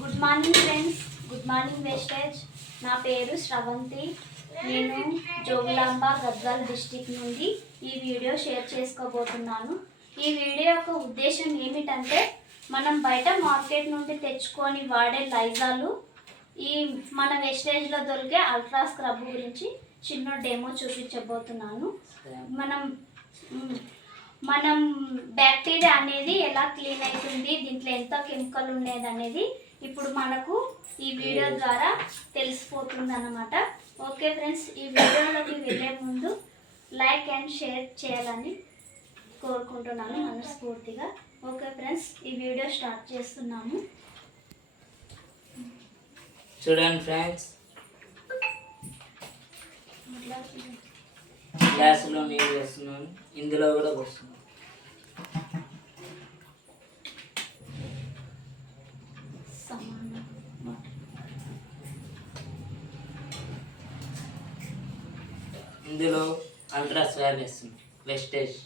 Good morning friends, good morning వెస్టేజ్. నా పేరు శ్రవంతి. నేను జోగులాంబ గద్వాల్ డిస్టిక్ నుండి ఈ వీడియో షేర్ చేసుకోబోతున్నాను. ఈ వీడియో యొక్క ఉద్దేశం ఏమిటంటే, మనం బయట మార్కెట్ నుండి తెచ్చుకొని వాడే లైజాలు ఈ మన వెస్టేజ్లో దొరికే అల్ట్రా స్క్రబ్ గురించి చిన్న డెమో చూపించబోతున్నాను. మనం బ్యాక్టీరియా అనేది ఎలా క్లీన్ అవుతుంది, దీంట్లో ఎంత కెమికల్ ఉండేది అనేది ఇప్పుడు మనకు ఈ వీడియో ద్వారా తెలిసిపోతుంది అన్నమాట. ఓకే ఫ్రెండ్స్, ఈ వీడియోలోకి వెళ్ళే ముందు లైక్ అండ్ షేర్ చేయాలని కోరుకుంటున్నాను మనస్ఫూర్తిగా. ఓకే ఫ్రెండ్స్, ఈ వీడియో స్టార్ట్ చేస్తున్నాము. చూడండి ఫ్రెండ్స్, గ్లాసులో నీళ్ళు వేస్తున్నాను, ఇందులో కూడా పోస్తున్నాను. ఇందులో అల్ట్రా స్వాబ్ వేస్తుంది, వెస్టేజ్.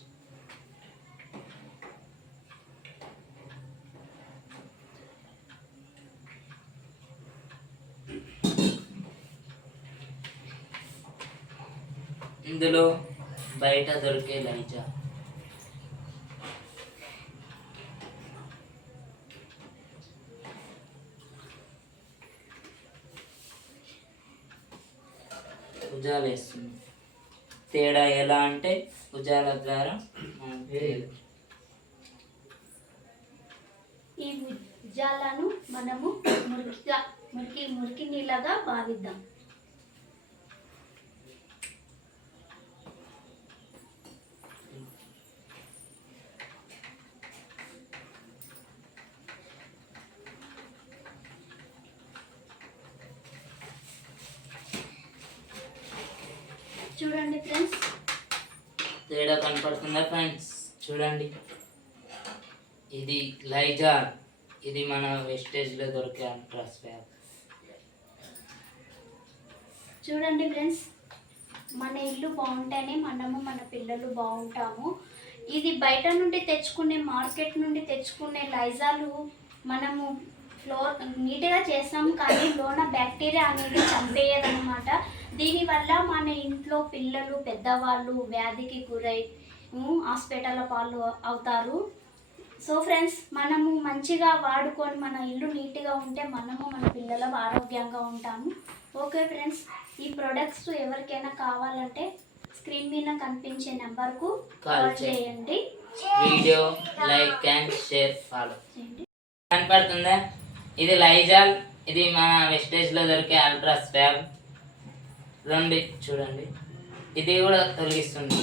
ఇందులో బయట దొరికే లైజా. ఉజాల వేస్తుంది. తేడా ఎలా అంటే ఉజాల ద్వారా ఈ ఉజాలను మనము మురికి నీళ్ళగా భావిద్దాం. చూడండి ఫ్రెండ్స్, తేడా కనపడుతుందా ఫ్రెండ్స్? చూడండి, ఇది లైజాల్, ఇది మన వెస్టేజ్లో దొరికే అల్ట్రా స్వాబ్. చూడండి ఫ్రెండ్స్, మన ఇల్లు బాగుంటేనే మనము మన పిల్లలు బాగుంటాము. ఇది బయట నుండి తెచ్చుకునే, మార్కెట్ నుండి తెచ్చుకునే లైజాలు మనము ఫ్లోర్ నీట్గా చేస్తాము, కానీ లోన బ్యాక్టీరియా అనేది చంపేయదన్నమాట. దీనివల్ల మన ఇంట్లో పిల్లలు, పెద్దవాళ్ళు వ్యాధికి గురై హాస్పిటల్ పాలు అవుతారు. సో ఫ్రెండ్స్, మనము మంచిగా వాడుకొని మన ఇల్లు నీట్గా ఉంటే మనము మన పిల్లలు ఆరోగ్యంగా ఉంటాము. ఓకే ఫ్రెండ్స్, ఈ ప్రొడక్ట్స్ ఎవరికైనా కావాలంటే స్క్రీన్ మీద కనిపించే నెంబర్కు కాల్ చేయండి. Video like and share follow చేయండి. కనపడుతుందా? ఇది లైజాల్, ఇది మన వెస్టేజ్లో దొరికే అల్ట్రా స్వాబ్. రండి చూడండి, ఇది కూడా తొలగిస్తుంది.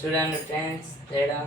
చూడండి ఫ్రెండ్స్, తేడా.